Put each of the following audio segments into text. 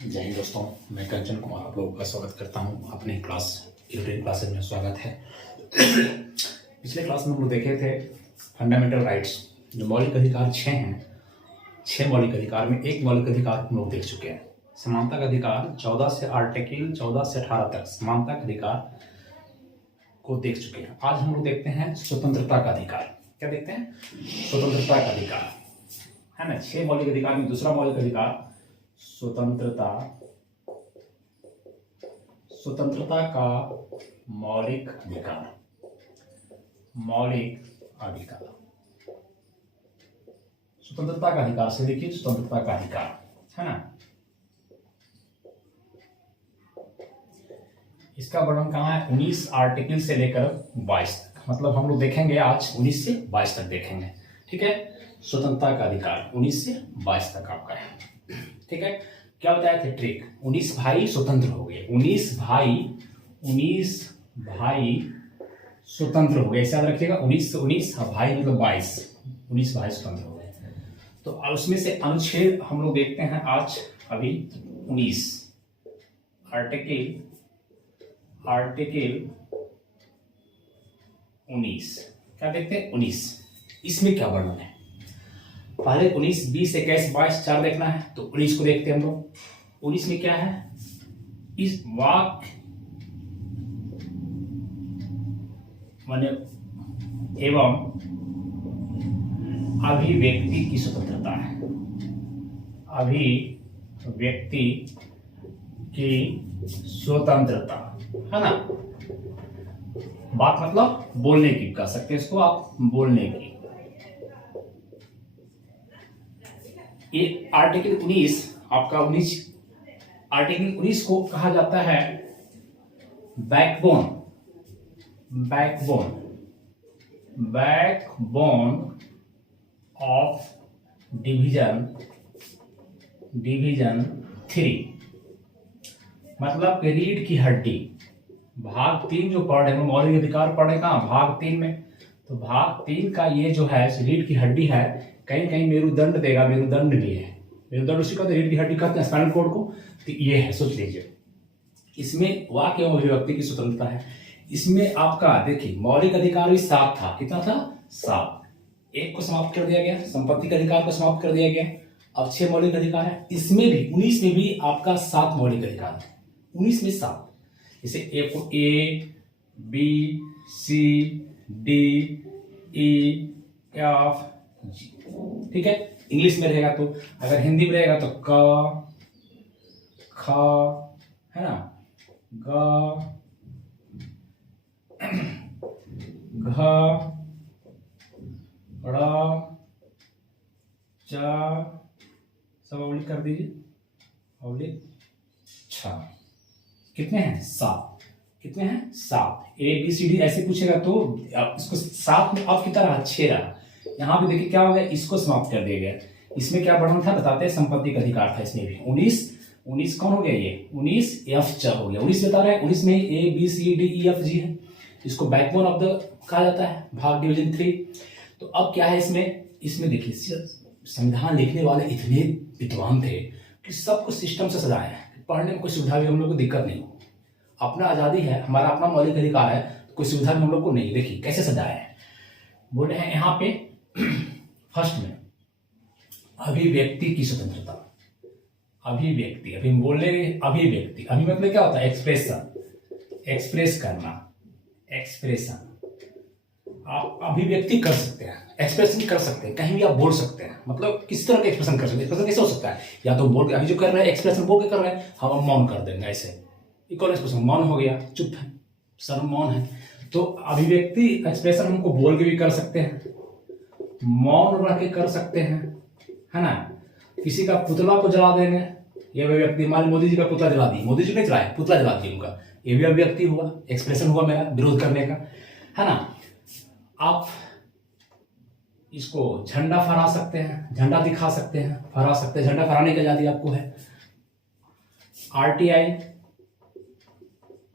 जय हिंद दोस्तों, मैं कंचन कुमार आप लोगों का स्वागत करता हूं अपने यूट्यूब क्लासेज में। स्वागत है। पिछले क्लास में हम लोग देखे थे फंडामेंटल राइट्स, जो मौलिक अधिकार 6 हैं। 6 मौलिक अधिकार में एक मौलिक अधिकार हम लोग देख चुके हैं, समानता का अधिकार। 14 से आर्टिकल 14 से 18 तक समानता का अधिकार को देख चुके हैं। आज हम लोग देखते हैं स्वतंत्रता का अधिकार। क्या देखते हैं? स्वतंत्रता का अधिकार, है ना। 6 मौलिक अधिकार में दूसरा मौलिक अधिकार स्वतंत्रता। स्वतंत्रता का मौलिक अधिकार, मौलिक अधिकार। स्वतंत्रता का अधिकार से देखिए, स्वतंत्रता का अधिकार, है ना। इसका वर्णन कहाँ है? 19 आर्टिकल से लेकर 22 तक। मतलब हम लोग देखेंगे आज 19 से 22 तक देखेंगे, ठीक है। स्वतंत्रता का अधिकार 19 से 22 तक आपका है, ठीक है। क्या बताया था ट्रिक? 19 भाई स्वतंत्र हो गए। 19 भाई स्वतंत्र हो गए, ऐसे याद रखिएगा। 19 से 19 भाई मतलब 22। 19 भाई स्वतंत्र हो गए। तो उसमें से अनुच्छेद हम लोग देखते हैं आज अभी 19 आर्टिकल 19। क्या देखते हैं? 19। इसमें क्या वर्णन है? पहले 19, 20, 21, 22 4 देखना है, तो 19 को देखते हैं हम लोग। 19 में क्या है? इस वाक्य माने एवं अभिव्यक्ति की स्वतंत्रता है। अभिव्यक्ति की स्वतंत्रता, है ना। बात मतलब बोलने की, कह सकते हैं इसको आप, बोलने की। ये आर्टिकल 19 आपका 19 आर्टिकल 19 को कहा जाता है बैकबोन ऑफ डिवीजन 3। मतलब रीढ़ की हड्डी। भाग 3 जो पढ़ रहे हैं, मौलिक अधिकार पढ़े कहाँ? भाग 3 में। तो भाग 3 का ये जो है रीढ़ की हड्डी है, कहीं कहीं मेरुदंड देगा, मेरुदंड भी है। मेरुदंड उसी का रीढ़ की हड्डी कहते हैं, स्पाइनल कॉर्ड को। तो ये है, सोच लीजिए। इसमें वाक्य एवं अभिव्यक्ति की स्वतंत्रता है। इसमें आपका देखिए मौलिक अधिकार भी 7 था। कितना था? 7। एक को समाप्त कर दिया गया, संपत्ति का अधिकार को समाप्त कर दिया गया। अब 6 मौलिक अधिकार है। इसमें भी 19 में भी आपका 7 मौलिक अधिकार है। 19 में 7। जैसे A B C D E F G, ठीक है। इंग्लिश में रहेगा तो, अगर हिंदी में रहेगा तो क ख, है ना, ग घ ड़ च, सब अवलिक कर दीजिए, अवलिक छ। कितने हैं? 7। कितने हैं? 7। ए बी सी डी ऐसे पूछेगा तो इसको 7 में अब की तरह 6 रहा। यहाँ पे देखिए क्या हो गया, इसको समाप्त कर दिया गया। इसमें क्या बढ़ना था बताते हैं, संपत्ति का अधिकार था इसमें भी। 19 कौन हो गया? ये 19 एफ च हो गया। 19 बता रहा है, 19 में A B C D E F G है। इसको बैकबोन ऑफ द कहा जाता है, भाग डिवीजन 3। तो अब क्या है इसमें देखिए, संविधान लिखने वाले इतने विद्वान थे कि सबको सिस्टम से सजाए हैं, पढ़ने में कोई सुविधा भी हम लोग को दिक्कत नहीं हो। अपना आजादी है, हमारा अपना मौलिक अधिकार है, तो कोई सुविधा भी हम लोग को नहीं। देखिए कैसे सजाए हैं। बोल रहे हैं यहाँ पे फर्स्ट में अभिव्यक्ति की स्वतंत्रता। अभिव्यक्ति, अभी बोल रहे अभिव्यक्ति। अभी मतलब क्या होता है? एक्सप्रेस करना, एक्सप्रेशन। आप अभिव्यक्ति कर सकते हैं, एक्सप्रेशन कर सकते हैं, कहीं भी आप बोल सकते हैं। मतलब किस तरह का एक्सप्रेशन कर सकते हैं? एक्सप्रेशन कैसे हो सकता है? या तो बोल, अभी जो कर रहे हैं एक्सप्रेशन बोल के कर रहे हैं, हम मौन कर देंगे, ऐसे इक्वल एक्सप्रेशन। मौन हो गया, चुप है, सर मौन है। तो अभिव्यक्ति एक्सप्रेशन हमको बोल के भी कर सकते हैं, मौन रह के कर सकते हैं, है ना। किसी का पुतला को जला देंगे, ये अभिव्यक्ति। मान मोदी जी का पुतला जला दी, मोदी जी ने जलाया, पुतला जला दिया उनका, ये भी अभिव्यक्ति हुआ, एक्सप्रेशन हुआ मेरा विरोध करने का, है ना। आप इसको झंडा फहरा सकते हैं, झंडा दिखा सकते हैं, फहरा सकते हैं। झंडा फहराने की आजादी आपको है। आरटीआई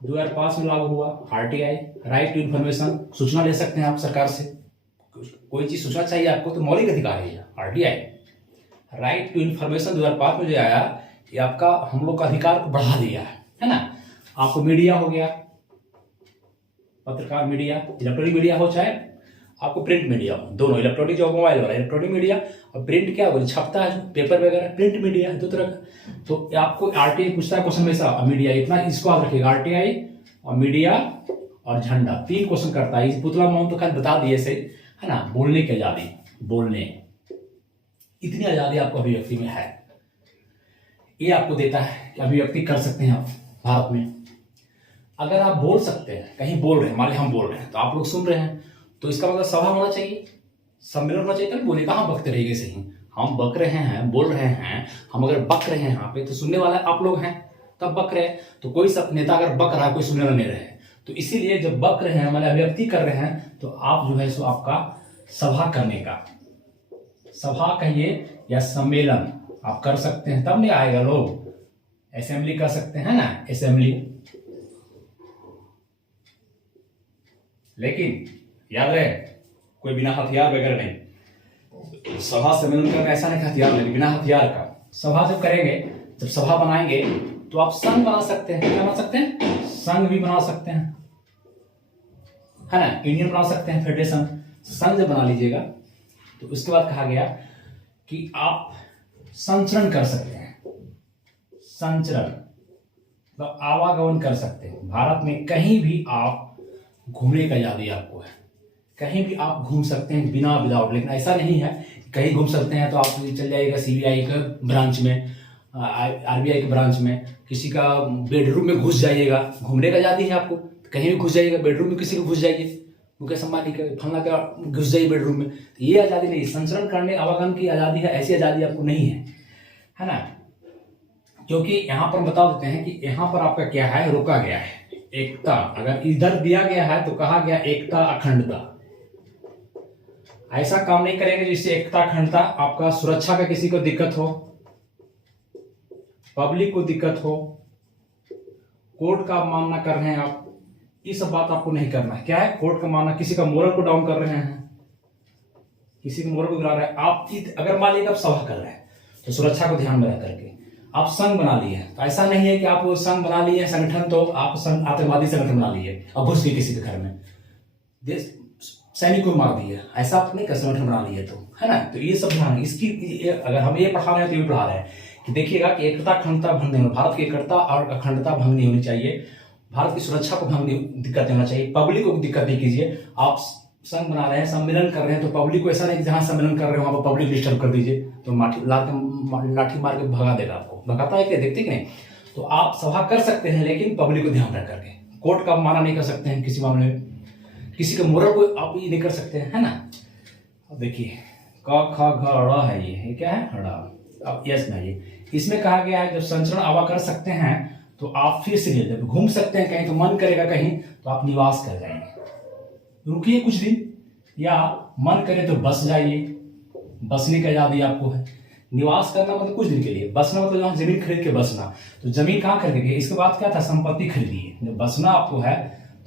2005 में लागू हुआ। आरटीआई, राइट टू इन्फॉर्मेशन, सूचना ले सकते हैं आप सरकार से, कोई चीज सूचना चाहिए आपको तो मौलिक अधिकार है। आरटीआई, राइट टू इन्फॉर्मेशन 2005 में जो आया ये आपका हम लोग का अधिकार को बढ़ा दिया है ना। आपको मीडिया हो गया, पत्रकार मीडिया, इलेक्ट्रॉनिक मीडिया हो चाहे आपको प्रिंट मीडिया हो, दोनों इलेक्ट्रॉनिक जो मोबाइल वाला इलेक्ट्रॉनिक मीडिया और प्रिंट क्या हो छपता है जो पेपर वगैरह, प्रिंट मीडिया है, दो तरह का। तो आपको आरटीआई पूछता है क्वेश्चन में सा मीडिया, इतना इसको आप रखिएगा, आरटीआई और मीडिया और झंडा 3 क्वेश्चन करता है। इस पुतला मौन तो खाली बता दिए से है ना, बोलने की आजादी, बोलने इतनी आजादी आपको अभिव्यक्ति में है, ये आपको देता है कि अभिव्यक्ति कर सकते हैं आप भारत में। अगर आप बोल सकते हैं, कहीं बोल रहे हैं, मान लीजिए हम बोल रहे हैं तो आप लोग सुन रहे हैं, तो इसका मतलब सभा होना चाहिए, सम्मेलन होना चाहिए, तब बोले। कहाँ बकते रहेंगे, सही हम बक रहे हैं, बोल रहे हैं, हम अगर बक रहे हैं यहाँ पे तो सुनने वाला आप लोग हैं, तब बक रहे हैं। तो कोई सब नेता अगर बक रहा है, कोई सुनने वाला नहीं रहे, तो इसीलिए जब बक रहे हैं, मतलब अभिव्यक्ति कर रहे हैं, तो आप जो है सो आपका सभा करने का, सभा कहिए या सम्मेलन आप कर सकते हैं, तब नहीं आएगा लोग। असेंबली कर सकते हैं ना, असेंबली। लेकिन याद रहे, कोई बिना हथियार वगैरह नहीं। सभा सम्मेलन का ऐसा नहीं हथियार लेंगे, बिना हथियार का। सभा जब करेंगे, जब सभा बनाएंगे तो आप संघ बना सकते हैं। क्या बना सकते हैं? संघ भी बना सकते हैं, है ना, यूनियन बना सकते हैं, फेडरेशन। संघ जब बना लीजिएगा तो उसके बाद कहा गया कि आप संचरण कर सकते हैं। संचरण मतलब आवागमन कर सकते हैं। भारत में कहीं भी आप घूमने का आजादी आपको है, कहीं भी आप घूम सकते हैं बिना विदाउट। लेकिन ऐसा नहीं है कहीं घूम सकते हैं तो आप चल जाइएगा सीबीआई के ब्रांच में, आरबीआई के ब्रांच में, किसी का बेडरूम में घुस जाइएगा। घूमने का आजादी है आपको, कहीं भी घुस जाइएगा, बेडरूम में किसी को घुस जाइए, मुकेश अंबानी का फलना का घुस जाइए बेडरूम में, तो ये आजादी नहीं। संचरण करने आवागमन की आजादी है, ऐसी आजादी आपको नहीं है ना। क्योंकि यहाँ पर बता देते हैं कि यहाँ पर आपका क्या है, रोका गया है एकता। अगर इधर दिया गया है तो कहा गया एकता अखंडता। ऐसा काम नहीं करेंगे जिससे एकता अखंडता, आपका सुरक्षा का किसी को दिक्कत हो, पब्लिक को दिक्कत हो, कोर्ट का मानना कर रहे हैं आप, ये सब बात आपको नहीं करना है। क्या है? कोर्ट का मानना, किसी का मोरल को डाउन कर रहे हैं, किसी के मोरल को गिरा रहे हैं आप। अगर मान लीजिए आप सभा कर रहे हैं तो सुरक्षा को ध्यान में रख करके आप संघ बना लिए हैं, तो ऐसा नहीं है कि आप संघ बना लिए संगठन, तो आप आतंकवादी संगठन बना लिए और घुस गए किसी के घर में, देश सैनिक को मार दिया, ऐसा आप नहीं कर संगठन बना लिए, तो है ना। तो ये सब ध्यान इसकी, अगर हम ये पढ़ा रहे हैं तो ये भी पढ़ा रहे हैं कि देखिएगा कि एकता अखंडता भंग नहीं होना, भारत की एकता और अखंडता भंग नहीं होनी चाहिए, भारत की सुरक्षा को भंग दिक्कत नहीं होना चाहिए, पब्लिक को दिक्कत नहीं कीजिए। आप संघ बना रहे हैं, सम्मेलन कर रहे हैं, तो पब्लिक को ऐसा नहीं जहां सम्मेलन कर रहे हो वहां पर पब्लिक डिस्टर्ब कर दीजिए, तो लाठी मार के भगा देगा आपको। भगाता है क्या? देखते कि नहीं। तो आप सभा कर सकते हैं लेकिन पब्लिक को ध्यान रख करके, कोर्ट का माना नहीं कर सकते हैं किसी मामले में, किसी के मोरल को आप ये नहीं कर सकते हैं, है ना। अब देखिए क ख घ ड़ है, ये क्या है? ड़। अब यस में ये इसमें कहा गया है जब संचरण आवा कर सकते हैं तो आप फिर से जब घूम सकते हैं कहीं, तो मन करेगा कहीं तो आप निवास कर जाएंगे, रुकिए कुछ दिन, या मन करे तो बस जाइए, बसने की आजादी आपको है। निवास करना मतलब कुछ दिन के लिए, बसना मतलब जहां जमीन खरीद के बसना। तो जमीन कहाँ खरीदेंगे? इसके बाद क्या था? संपत्ति खरीदिए। जब बसना आपको है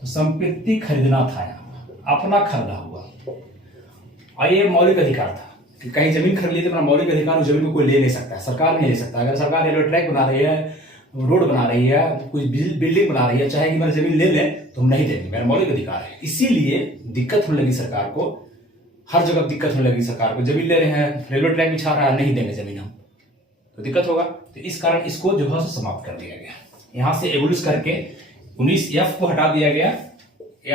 तो संपत्ति खरीदना था, यहाँ अपना खरीदा हुआ, और ये मौलिक अधिकार था कि कहीं जमीन खरीद ली तो अपना मौलिक अधिकार, उस जमीन को कोई ले नहीं सकता, सरकार नहीं ले सकता। अगर सरकार रेलवे ट्रैक बना रही है, रोड बना रही है, कोई बिल्डिंग बना रही है, चाहे कि मेरी जमीन ले लें तो हम नहीं देंगे, मेरा मौलिक अधिकार है। इसीलिए दिक्कत होने लगी सरकार को, हर जगह दिक्कत होने लगी सरकार को। जमीन ले रहे हैं, रेलवे ट्रैक बिछा रहा है, नहीं देंगे जमीन हम, तो दिक्कत होगा। तो इस कारण इसको जो है समाप्त कर दिया गया, यहां से एवोल्यूट करके 19F को हटा दिया गया।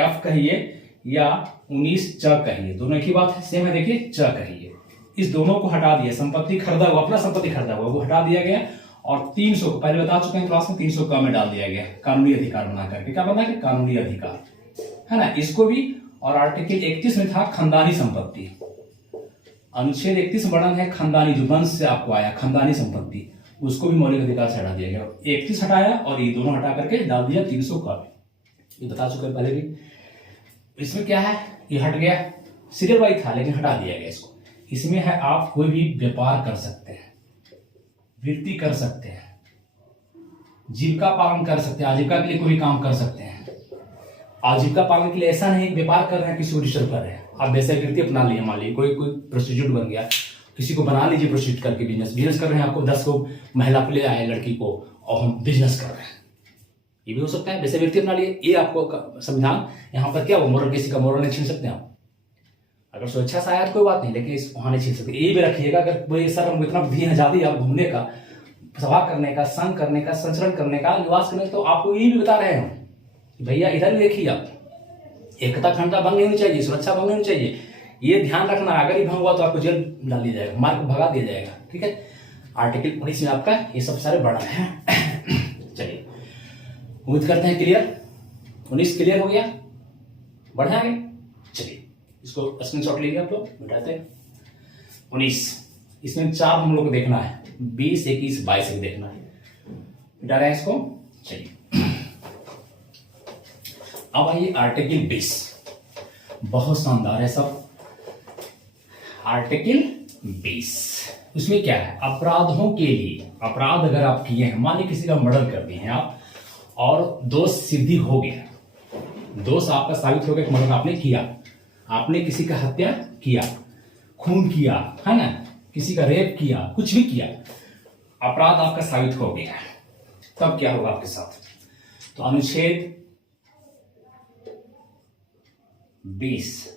F कहिए या 19 च कहिए, दोनों एक ही बात है, सेम है। देखिए च कहिए, इस दोनों को हटा दिया। संपत्ति खरीदा हुआ, अपना संपत्ति खरीदा हुआ वो हटा दिया गया, और 300 को पहले बता चुके हैं क्लास में, 300 का में डाल दिया गया, कानूनी अधिकार बना करके। क्या बना के? कानूनी अधिकार, है ना, इसको भी। और आर्टिकल 31 में था खानदानी संपत्ति, अनुच्छेद 31 वर्णन है खानदानी, जो वंश से आपको आया खानदानी संपत्ति, उसको भी मौलिक अधिकार से हटा दिया गया। 31 हटाया और ये दोनों हटा करके डाल दिया 300 का, ये बता चुके पहले भी। इसमें क्या है? ये हट गया, सीरियल वाइज था लेकिन हटा दिया गया इसको। इसमें है आप कोई भी व्यापार कर सकते हैं, वृत्ति कर सकते हैं, जीविका पालन कर सकते हैं, आजीविका के लिए कोई भी काम कर सकते हैं। आजीविका पालन के लिए ऐसा नहीं व्यापार कर रहे हैं किसी को डिस्टर्ब कर रहे हैं, आप वैसे वृत्ति अपना लिए, मान लीजिए कोई प्रोस्टिट्यूट बन गया किसी को बना लीजिए प्रोस्टिट्यूट करके, बिजनेस कर रहे हैं, आपको 10 को महिला को ले आए लड़की को और हम बिजनेस कर रहे हैं, ये भी हो सकता है। वैसे व्यक्ति अपना लिए, ये आपको संविधान यहाँ पर क्या वो मोरल, किसी का मोरल नहीं छीन सकते आप। अगर स्वेच्छा से आया तो कोई बात नहीं, लेकिन इस वहाँ नहीं छीन सकते। ये भी रखिएगा, अगर वो सर हमको इतना दी आजादी आप घूमने का, सभा करने का, संघ करने का, संचरण करने का, निवास करने का, तो आपको ये भी बता रहे हैं हम भैया इधर भी देखिए आप, एकता अखंडता भंग नहीं होनी चाहिए, सुरक्षा भंग नहीं होनी चाहिए, ये ध्यान रखना। अगर ये भंग हुआ तो आपको जेल डाल दिया जाएगा, मार को भगा दिया जाएगा। ठीक है, आर्टिकल 19 में आपका ये सब सारे वर्णन है। चलिए उम्मीद करते हैं क्लियर, 19 क्लियर हो गया, बढ़े आगे। चलिए इसको स्क्रीनशॉट लीजिए आप लोग, मिटाते हैं 19। इसमें 4 हम लोग को देखना है, 20, 21, 22 भी देखना है, मिटा रहे हैं इसको। चलिए अब आइए आर्टिकल 20, बहुत शानदार है सब। आर्टिकल 20 उसमें क्या है, अपराधों के लिए, अपराध अगर आप किए हैं, मान लीजिए किसी का मर्डर कर दिए हैं आप और दोष सिद्धि हो गया, दोष आपका साबित हो गया कि मर्डर आपने किया, आपने किसी का हत्या किया, खून किया, है ना, किसी का रेप किया, कुछ भी किया, अपराध आपका साबित हो गया, तब क्या होगा आपके साथ। तो अनुच्छेद 20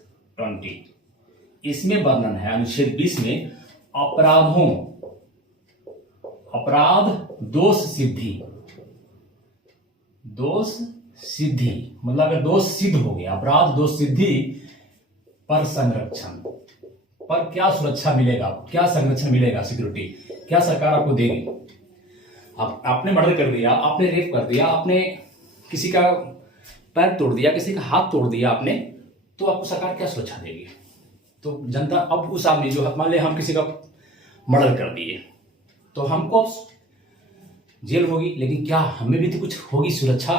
इसमें वर्णन है, अनुच्छेद 20 में अपराधों, अपराध दोष सिद्धि, दोष सिद्धि मतलब अगर दोष सिद्ध हो गया, अपराध दोष सिद्धि पर संरक्षण, पर क्या सुरक्षा मिलेगा, क्या संरक्षण मिलेगा, सिक्योरिटी क्या सरकार आपको देगी। आपने मर्डर कर दिया, आपने रेप कर दिया, आपने किसी का पैर तोड़ दिया, किसी का हाथ तोड़ दिया आपने, तो आपको सरकार क्या सुरक्षा देगी। तो जनता अब उस आदमी जो, मान ले हम किसी का मर्डर कर दिए तो हमको जेल होगी, लेकिन क्या हमें भी तो कुछ होगी सुरक्षा।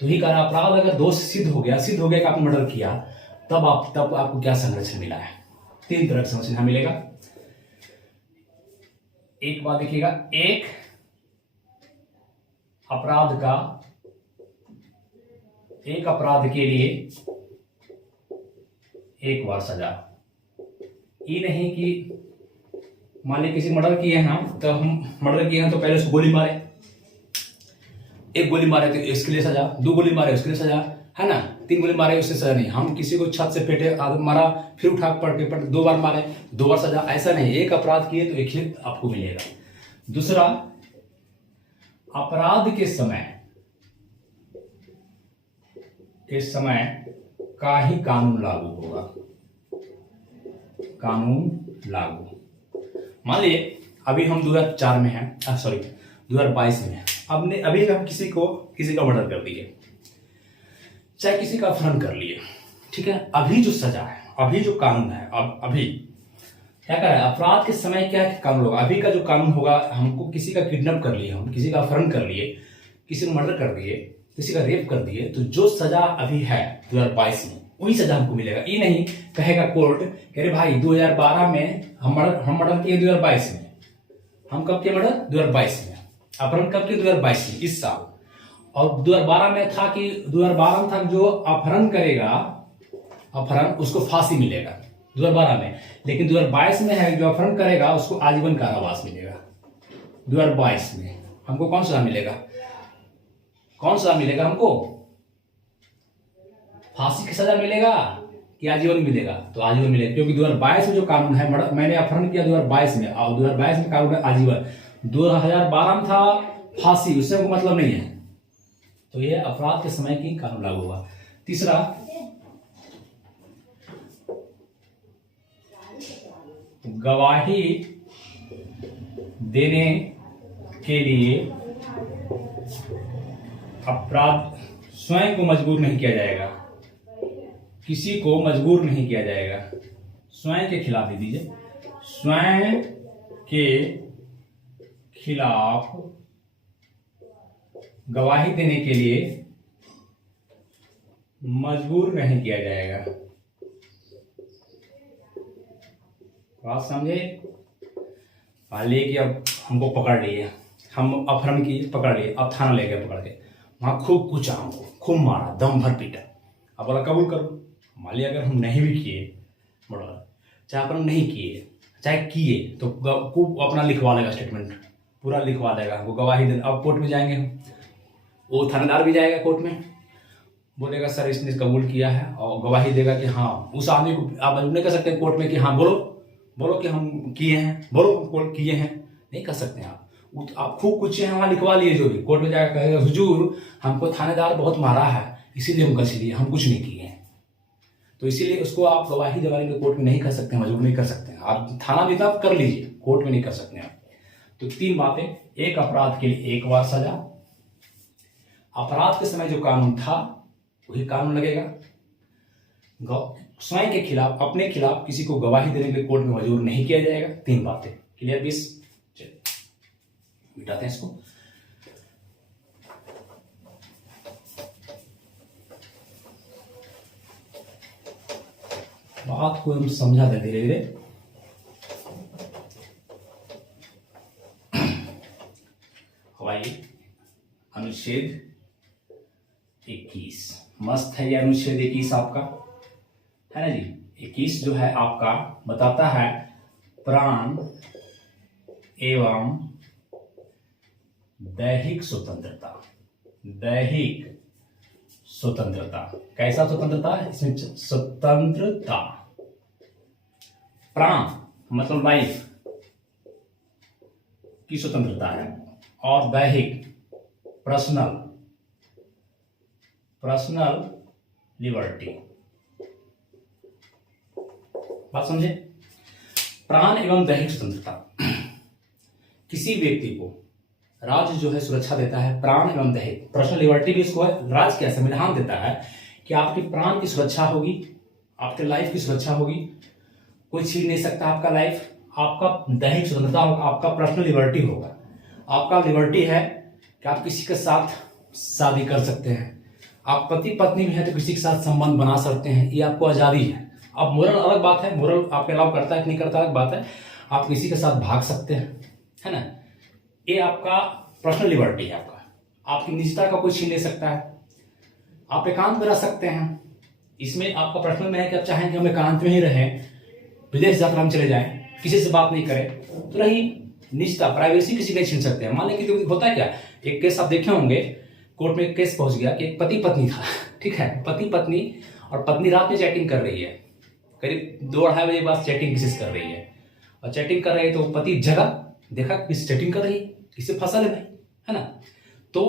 तो ही कहा अपराध अगर दोष सिद्ध हो गया कि आपने मर्डर किया, तब आपको क्या संरक्षण मिला है। 3 तरह का संरक्षण मिलेगा। एक बात देखिएगा, एक अपराध के लिए एक बार सजा। ये नहीं कि मान लीजिए किसी मर्डर किए हैं हम, तो हम मर्डर किए हैं तो पहले उसको गोली मारे, एक गोली मारे तो इसके लिए सजा, 2 गोली मारे उसके लिए सजा, है ना, 3 गोली मारे उससे सजा नहीं। हम किसी को छत से फेंटे मारा, फिर उठा पड़ के 2 बार मारे 2 बार सजा, ऐसा नहीं। एक अपराध किए तो एक ही आपको मिलेगा। दूसरा, अपराध के समय का ही कानून लागू होगा, कानून लागू। मान लिए अभी हम 2004 में हैं, 2022 में हैं, अभी हम किसी का मर्डर कर दिए, चाहे किसी का अपहरण कर लिए, ठीक है। अभी जो सजा है, अभी जो कानून है, अभी क्या कर रहा है, अपराध के समय क्या कानून होगा। अभी का जो कानून होगा, हमको किसी का किडनैप कर लिए, हम किसी का अपहरण कर लिए, किसी को मर्डर कर दिए, किसी का रेप कर दिए, तो जो सजा अभी है 2022 में, वही सजा हमको मिलेगा। ये नहीं कहेगा कोर्ट कि अरे भाई 2012 में हम मर्डर किए, 2022 में हम कब किए मर्डर, 2022 में, अपहरण कब किए, 2022 में, इस साल। और 2012 में था कि 2012 में था जो अपहरण करेगा, अपहरण उसको फांसी मिलेगा 2012 में, लेकिन 2022 में है जो अपहरण करेगा उसको आजीवन कारावास मिलेगा। 2022 में हमको कौन सा मिलेगा, हमको फांसी की सजा मिलेगा कि आजीवन मिलेगा, तो आजीवन मिलेगा, क्योंकि 2022 में जो कानून है, मैंने अपहरण किया 2022 में, और 2022 में कानून है आजीवन। 2012 में था फांसी, उससे कोई मतलब नहीं है। तो ये अपराध के समय की कानून लागू हुआ। तीसरा, गवाही देने के लिए अपराध स्वयं को मजबूर नहीं किया जाएगा, किसी को मजबूर नहीं किया जाएगा। स्वयं के खिलाफ दे दीजिए, स्वयं के खिलाफ गवाही देने के लिए मजबूर नहीं किया जाएगा। बात समझे। मान लिए कि अब हमको पकड़ लिए, हम अपहरण किए, पकड़ लिए, अब थाना ले गए, पकड़ के वहां खूब कुचा, हमको खूब मारा, दम भर पीटा। अब बोला कबूल करो। मान लिया अगर हम नहीं भी किए मर्डर, चाहे अपहरण नहीं किए, चाहे किए तो को अपना लिखवा लेगा, स्टेटमेंट पूरा लिखवा देगा, वो गवाही दे। अब कोर्ट में जाएंगे हम, वो थानेदार भी जाएगा कोर्ट में, बोलेगा सर इसने कबूल किया है, और गवाही देगा कि हाँ। उस आदमी को आप नहीं कह सकते कोर्ट में कि हाँ बोलो बोलो कि हम किए हैं, बोलो हम किए हैं, नहीं कर सकते आप खूब कुछ हैं वहाँ लिखवा लिए, जो भी कोर्ट में जाकर कहेगा हुजूर हमको थानेदार बहुत मारा है इसीलिए हम कस लिए, हम कुछ नहीं किए हैं। तो इसीलिए उसको आप गवाही देवाली में कोर्ट में नहीं कर सकते, मजबूर नहीं कर सकते। आप थाना भी आप कर लीजिए, कोर्ट में नहीं कर सकते आप। तो 3 बातें, एक अपराध के लिए 1 बार सजा, अपराध के समय जो कानून था वही कानून लगेगा, स्वयं के खिलाफ अपने खिलाफ किसी को गवाही देने के लिए कोर्ट में मजबूर नहीं किया जाएगा। 3 बातें क्लियर। 20 मिटाते हैं इसको। बात को हम समझा दे धीरे धीरे। हवाई अनुच्छेद 21 मस्त है ये अनुच्छेद 21 आपका, है ना जी। 21 जो है आपका बताता है प्राण एवं दैहिक स्वतंत्रता। दैहिक स्वतंत्रता, कैसा स्वतंत्रता? इसमें स्वतंत्रता, प्राण मतलब लाइफ की स्वतंत्रता है, और दैहिक पर्सनल लिबर्टी। बात समझे? प्राण एवं दैहिक स्वतंत्रता, किसी व्यक्ति को राज्य जो है सुरक्षा देता है, प्राण एवं दैहिक, पर्सनल लिबर्टी भी इसको है। राज्य क्या, संविधान देता है कि आपके प्राण की सुरक्षा होगी, आपके लाइफ की सुरक्षा होगी, कोई छीन नहीं सकता आपका लाइफ। आपका दैहिक स्वतंत्रता होगा, आपका पर्सनल लिबर्टी होगा। आपका लिबर्टी है कि आप किसी के साथ शादी कर सकते हैं, आप पति पत्नी भी है तो किसी के साथ संबंध बना सकते हैं, ये आपको आज़ादी है। अब मोरल अलग बात है, मोरल आपके अलाउ करता है कि नहीं करता अलग बात है। आप किसी के साथ भाग सकते हैं, है ना, ये आपका पर्सनल लिबर्टी है। आपकी निजता का कोई छीन नहीं सकता है। आप एकांत में रह सकते हैं, इसमें आपका पर्सनल में है कि आप चाहें कि हम एकांत में ही रहें, विदेश जाकर हम चले जाएं, किसी से बात नहीं करें, तो रही निजता, प्राइवेसी किसी नहीं छीन सकते हैं। मान लें कि होता है क्या, एक केस आप देखे होंगे, कोर्ट में एक केस पहुंच गया कि एक पति पत्नी था, ठीक है, पति पत्नी, और पत्नी रात में चैटिंग कर रही है, करीब 2-2:30 बजे बाद चैटिंग किसी से कर रही है, और चैटिंग कर रही है तो पति जगा, देखा किसी चैटिंग कर रही है, किसी फसल है भाई, है ना। तो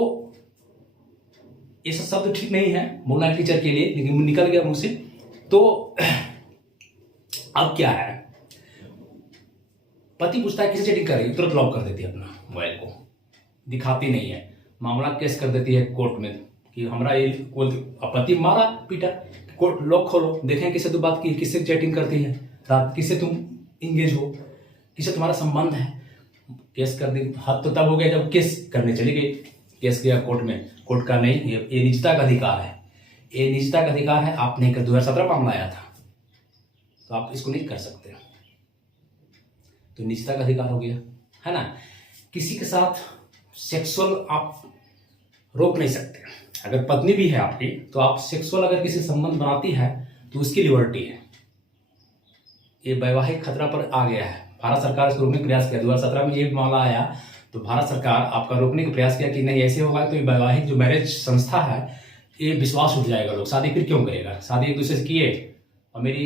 ये सब शब्द ठीक नहीं है बोलना टीचर के लिए, लेकिन निकल गया मुंह से। तो अब क्या है, पति पूछता है किसी चैटिंग कर रही है, तुरंत लॉक कर देती है अपना मोबाइल को, दिखाती नहीं है, मामला केस कर देती है कोर्ट में कि हमारा ये पति मारा पीटा, कोर्ट लॉक खोलो, देखें किससे तू बात की, किससे चैटिंग करती है रात, किससे तुम इंगेज हो, किससे तुम्हारा संबंध है, केस कर दी। हद तो तब हो गया जब केस करने चली गई, केस गया कोर्ट में, कोर्ट का नहीं, ये निजता का अधिकार है, ये निजता का अधिकार है, आप नहीं कर, 2017 मामला आया था, तो आप इसको नहीं कर सकते, तो निजता का अधिकार हो गया, है ना। किसी के साथ सेक्सुअल आप रोक नहीं सकते, अगर पत्नी भी है आपकी तो आप सेक्सुअल अगर किसी संबंध बनाती है तो उसकी लिबर्टी है। ये वैवाहिक खतरा पर आ गया है, भारत सरकार इसको रोकने का प्रयास किया, 2017 में ये मामला आया तो भारत सरकार आपका रोकने का प्रयास किया कि नहीं ऐसे होगा तो ये वैवाहिक जो मैरिज संस्था है ये विश्वास उठ जाएगा, लोग शादी फिर क्यों करेगा, शादी एक दूसरे से किए, और मेरी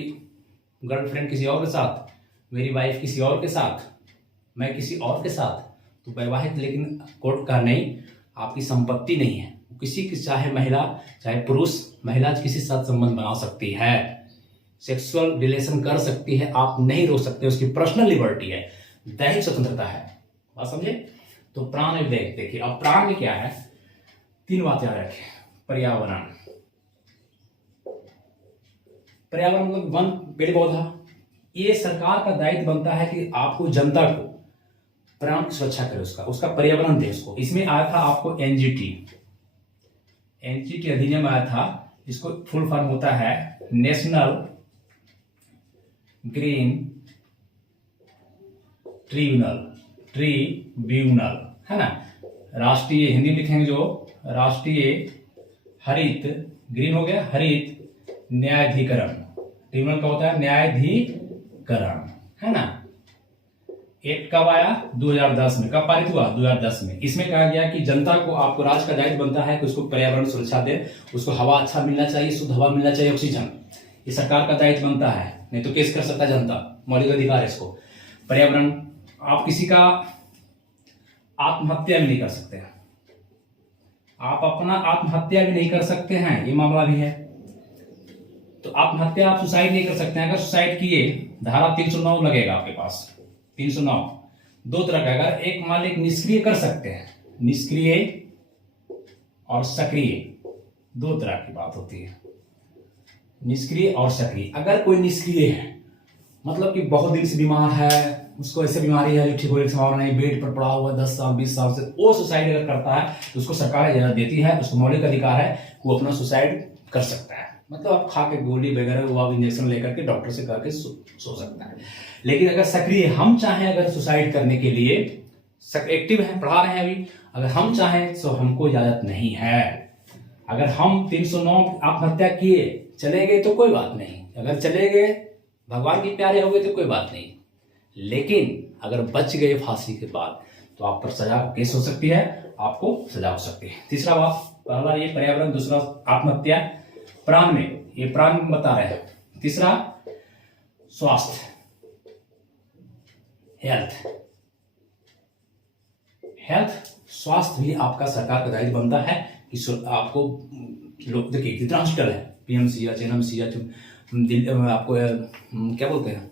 गर्लफ्रेंड किसी और के साथ, मेरी वाइफ किसी और के साथ, मैं किसी और के साथ, तो वैवाहिक, लेकिन कोर्ट का नहीं, आपकी संपत्ति नहीं है, किसी की चाहे महिला चाहे पुरुष, महिला किसी के साथ संबंध बना सकती है, सेक्सुअल रिलेशन कर सकती है, आप नहीं रोक सकते, उसकी पर्सनल लिबर्टी है, दैहिक स्वतंत्रता है। बात समझे? तो प्राण में देखिए, अब प्राण में क्या है, 3 बात याद रखें। पर्यावरण, पर्यावरण मतलब वन, पेड़ पौधा, ये सरकार का दायित्व बनता है कि आपको जनता को प्राण की सुरक्षा करे, उसका पर्यावरण दे उसको। इसमें आया था आपको एनजीटी अधिनियम आया था, इसको फुल फॉर्म होता है नेशनल ग्रीन ट्रिब्यूनल, है ना, राष्ट्रीय, हिंदी में लिखेंगे जो राष्ट्रीय हरित, ग्रीन हो गया हरित न्यायाधिकरण, ट्रिब्यूनल का होता है न्यायाधिकरण, है ना, एक्ट कब आया? 2010 में। कब पारित हुआ? 2010 में। इसमें कहा गया कि जनता को, आपको राज्य का दायित्व बनता है कि उसको पर्यावरण सुरक्षा दे, उसको हवा अच्छा मिलना चाहिए, शुद्ध हवा मिलना चाहिए, ऑक्सीजन। ये सरकार का दायित्व बनता है, नहीं तो केस कर सकता है जनता, मौलिक अधिकार है इसको। पर्यावरण, आप किसी का आत्महत्या भी नहीं कर सकते हैं, आप अपना आत्महत्या भी नहीं कर सकते हैं, ये मामला भी है। तो आत्महत्या, आप सुसाइड नहीं कर सकते हैं। अगर सुसाइड किए, धारा 309 लगेगा आपके पास। 309 दो तरह का, अगर एक मालिक निष्क्रिय कर सकते हैं, निष्क्रिय और सक्रिय, दो तरह की बात होती है, निष्क्रिय और सक्रिय। अगर कोई निष्क्रिय है, मतलब कि बहुत दिन से बीमार है, उसको ऐसे बीमारी है जो ठीक होने की संभावना नहीं, बेड पर पड़ा हुआ 10 साल 20 साल से, वो सुसाइड अगर करता है तो उसको सरकार इजाजत देती है, उसको मौलिक अधिकार है, वो अपना सुसाइड कर सकता है। मतलब आप खा के गोली वगैरह वो आप इंजेक्शन लेकर के डॉक्टर से करके सो सकता है। लेकिन अगर सक्रिय, हम चाहें अगर सुसाइड करने के लिए, एक्टिव है, पढ़ा रहे हैं अभी, अगर हम चाहें तो हमको इजाजत नहीं है। अगर हम 309 आत्महत्या किए, चले गए तो कोई बात नहीं, अगर चले गए भगवान के प्यारे हो गए तो कोई बात नहीं, लेकिन अगर बच गए फांसी के बाद तो आप पर सजा, केस हो सकती है, आपको सजा हो सकती है। तीसरा बात, पहला ये पर्यावरण, दूसरा आत्महत्या, प्राण में, ये प्राण में बता रहे हैं। तीसरा स्वास्थ्य, हेल्थ, स्वास्थ्य भी आपका सरकार का दायित्व बनता है कि आपको लोग, देखिए कितना हॉस्पिटल है, पीएमसीएच, एनएमसीएच, आपको क्या बोलते हैं,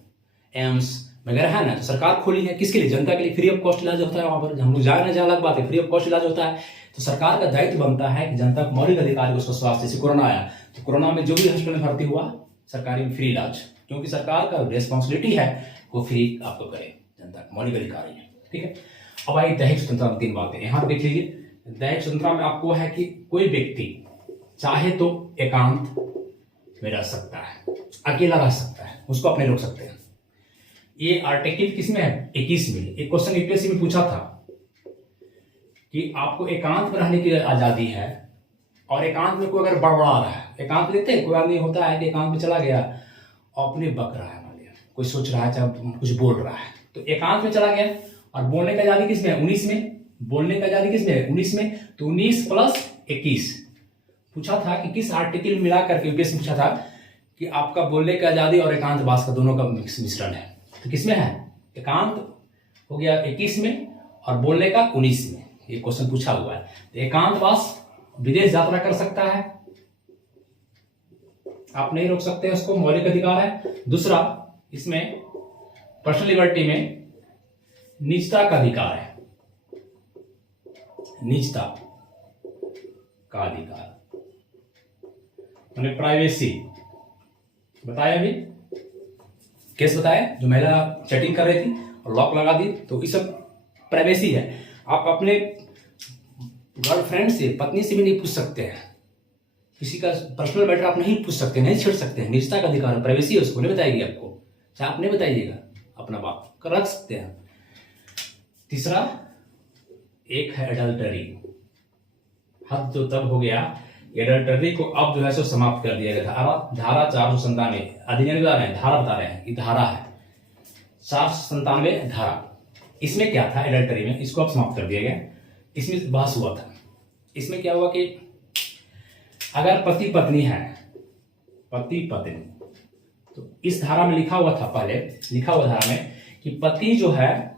एम्स वगैरह है ना, तो सरकार खोली है, किसके लिए? जनता के लिए। फ्री ऑफ कॉस्ट इलाज होता है वहां पर, हम लोग जाए ना जाए अलग बात है, फ्री ऑफ कॉस्ट इलाज होता है। तो सरकार का दायित्व बनता है कि जनता को मौलिक अधिकार है उसका स्वास्थ्य। जैसे कोरोना आया तो कोरोना में जो भी हॉस्पिटल में भर्ती हुआ, सरकारी में फ्री इलाज, क्योंकि सरकार का रिस्पॉन्सिबिलिटी है वो फ्री आपको करे, जनता का मौलिक अधिकार है। ठीक है, अब आई दैहिक स्वतंत्रता में 3 बातें यहाँ पर देख लीजिए। दैहिक स्वतंत्रता में आपको है कि कोई व्यक्ति चाहे तो एकांत में रह सकता है, अकेला रह सकता है, उसको अपने रोक सकते हैं। ये आर्टिकल किसमें है? 21 में। एक क्वेश्चन यूपीएससी में पूछा था कि आपको एकांत में रहने की आजादी है, और एकांत में कोई अगर बड़बड़ा रहा है, एकांत लेते हैं, कोई आदमी होता है कि एकांत में चला गया और अपने बक रहा है, मान लिया कोई सोच रहा है, चाहे कुछ बोल रहा है, तो एकांत में चला गया। और बोलने की आजादी किसमें है? 19 में। बोलने की आजादी किसमें है? 19 में। तो 19 + 21 पूछा था कि किस आर्टिकल में मिला करके यूपीएससी पूछा था कि आपका बोलने की आजादी और एकांतवास का दोनों का मिश्रण है, तो किसमें है? एकांत हो गया 21 में और बोलने का 19 में, ये क्वेश्चन पूछा हुआ है। तो एकांतवास, विदेश यात्रा कर सकता है, आप नहीं रोक सकते, उसको मौलिक अधिकार है। दूसरा, इसमें पर्सनल लिबर्टी में निजता का अधिकार है, निजता का अधिकार, मैंने प्राइवेसी बताया अभी, केस बताया, जो महिला चैटिंग कर रही थी और लॉक लगा दी, तो ये सब प्राइवेसी है। आप अपने गर्लफ्रेंड से, पत्नी से भी नहीं पूछ सकते हैं, किसी का पर्सनल मैटर आप नहीं पूछ सकते, नहीं छेड़ सकते हैं, निजता का अधिकार है, प्राइवेसी है, उसको नहीं बताएगी आपको, चाहे आप नहीं बताइएगा, अपना बात कर रख सकते हैं। तीसरा एक है एडल्टरी, हद तो तब हो गया, एडल्टरी को अब जो है सो समाप्त कर दिया गया। धारा 497 अधिनियम बता रहे हैं, धारा बता रहे हैं, ये धारा है 497 धारा। इसमें क्या था एडल्टरी में, इसको अब समाप्त कर दिया गया। इसमें बहस हुआ था, इसमें क्या हुआ कि अगर पति पत्नी है, पति पत्नी, तो इस धारा में लिखा हुआ था, पहले लिखा हुआ धारा में कि पति जो है,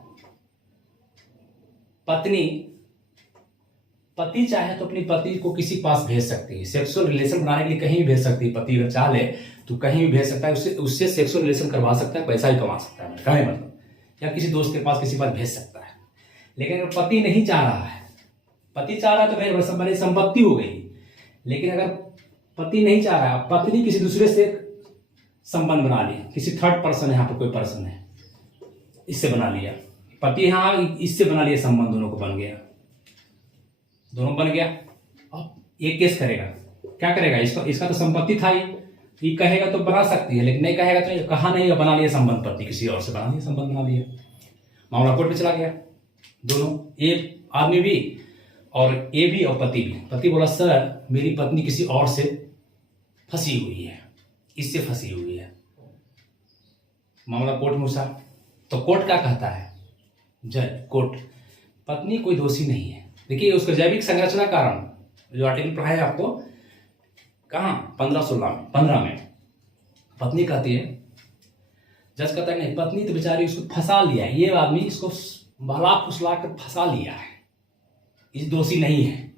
पति चाहे तो अपनी पत्नी को किसी पास भेज सकती है, सेक्सुअल रिलेशन बनाने के लिए कहीं भी भेज सकती है। पति अगर चाहे तो कहीं भी भेज सकता है, उससे सेक्सुअल रिलेशन करवा सकता है, पैसा भी कमा सकता है, कहने मतलब, या किसी दोस्त के पास किसी पास भेज सकता है। लेकिन अगर पति नहीं चाह रहा है, पति चाह रहा है तो कहीं बड़ी संपत्ति हो गई, लेकिन अगर पति नहीं चाह रहा है, पत्नी किसी दूसरे से संबंध बना लिया, किसी थर्ड पर्सन, यहाँ पर कोई पर्सन है, इससे बना लिया, पति यहाँ इससे बना लिया संबंध, दोनों को बन गया, दोनों बन गया। अब ये केस करेगा, क्या करेगा? इसका तो संपत्ति था ही, ये कहेगा तो बना सकती है, लेकिन नहीं कहेगा तो कहा नहीं, बना लिया संबंध, पत्नी किसी और से बना लिया, संबंध बना लिया, मामला कोर्ट में चला गया। दोनों, ये आदमी भी और ये भी और पति भी। पति बोला सर मेरी पत्नी किसी और से फंसी हुई है, इससे फंसी हुई है, मामला कोर्ट में उठा। तो कोर्ट क्या कहता है जज कोर्ट, पत्नी कोई दोषी नहीं है। देखिए उसका जैविक संरचना कारण जो आर्टिकल पढ़ा है आपको, कहाँ 15 में पत्नी कहती है, जज कहता है नहीं पत्नी तो बेचारी उसको फंसा लिया है, ये आदमी इसको भला फुसला कर फंसा लिया है, इस दोषी नहीं है,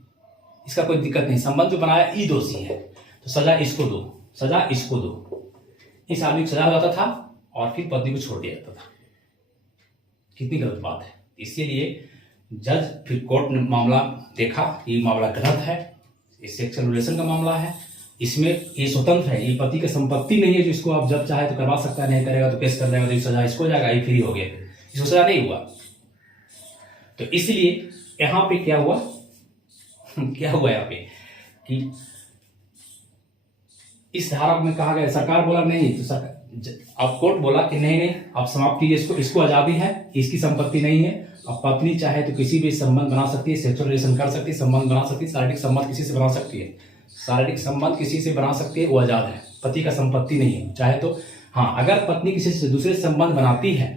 इसका कोई दिक्कत नहीं, संबंध जो बनाया ये दोषी है, तो सजा इसको दो, सजा इसको दो। इस आदमी को सजा हो जाता था और फिर पत्नी को छोड़ दिया जाता था। कितनी गलत बात है। इसीलिए जज फिर कोर्ट ने मामला देखा, ये मामला गलत है, ये सेक्सुअल रिलेशन का मामला है, इसमें ये स्वतंत्र है, ये पति की संपत्ति नहीं है जो इसको आप जब चाहे तो करवा सकता है, नहीं करेगा तो केस कर देगा तो सजा इसको हो जाएगा, ये फ्री हो गया, इसको सजा नहीं हुआ। तो इसलिए यहाँ पे क्या हुआ क्या हुआ यहाँ पे कि इस धारा में कहा गया, सरकार बोला नहीं तो अब कोर्ट बोला कि नहीं नहीं आप समाप्त कीजिए इसको आजादी है, इसकी संपत्ति नहीं है। अब पत्नी चाहे तो किसी भी संबंध बना सकती है, सेक्सुअल रिलेशन कर सकती है, संबंध बना सकती है, शारीरिक संबंध किसी से बना सकती है, शारीरिक संबंध किसी से बना सकती है, वो आजाद है, पति का संपत्ति नहीं है। चाहे तो हाँ, अगर पत्नी किसी से दूसरे संबंध बनाती है,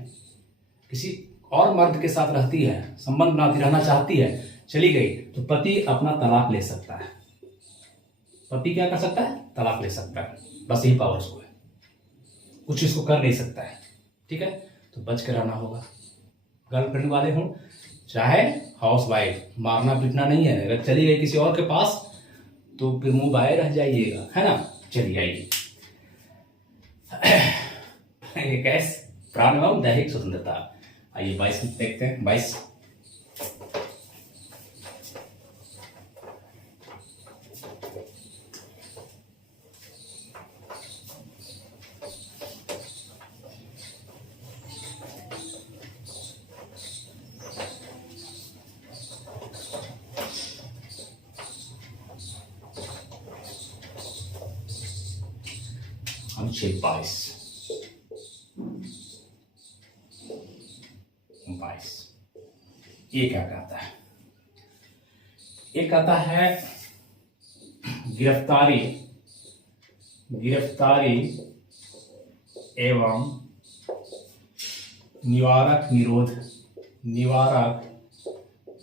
किसी और मर्द के साथ रहती है, संबंध बनाती रहना चाहती है, चली गई, तो पति अपना तलाक ले सकता है। पति क्या कर सकता है? तलाक ले सकता है, बस यही पावर उसको है, कुछ इसको कर नहीं सकता है। ठीक है, तो बच कर रहना होगा। गर्लफ्रेंड वाले हों चाहे हाउस वाइफ, मारना पीटना नहीं है। अगर चली गई किसी और के पास तो फिर मुंह बाए रह जाइएगा, है ना। चली आइए कैस प्राण एवं दैहिक स्वतंत्रता। आइए 22 देखते हैं। 22 अनुच्छेद 22 ये क्या कहता है? ये कहता है गिरफ्तारी एवं निवारक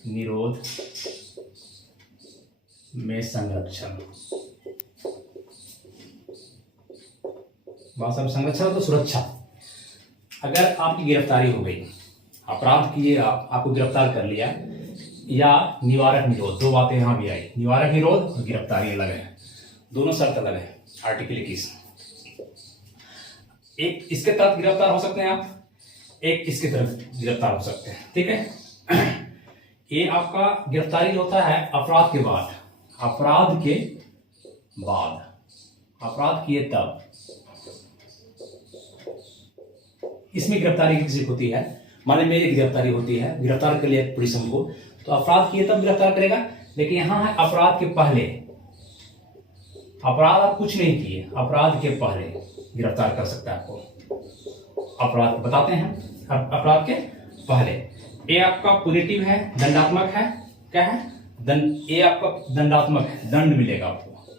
निरोध में संरक्षण। संरक्षण तो सुरक्षा। अगर आपकी गिरफ्तारी हो गई, अपराध किए आपको गिरफ्तार कर लिया, या निवारक निरोध, दो बातें यहां भी आई, निवारक निरोध और गिरफ्तारी अलग है, दोनों शर्त अलग है। आर्टिकल 21 एक इसके तहत गिरफ्तार हो सकते हैं आप, एक इसके तरफ गिरफ्तार हो सकते हैं। ठीक है, ये आपका गिरफ्तारी होता है अपराध के बाद, अपराध किए तब। इसमें गिरफ्तारी किसी को होती है, माने मेरी गिरफ्तारी होती है, गिरफ्तार कर लिया पुलिस हमको, तो अपराध किए तब गिरफ्तार करेगा। लेकिन यहां है अपराध के पहले, अपराध आप कुछ नहीं किए, अपराध के पहले गिरफ्तार कर सकता है आपको। अपराध बताते हैं, अपराध के पहले। ये आपका पुनिटिव है, दंडात्मक है। क्या है? ये आपका दंडात्मक है, दंड मिलेगा आपको,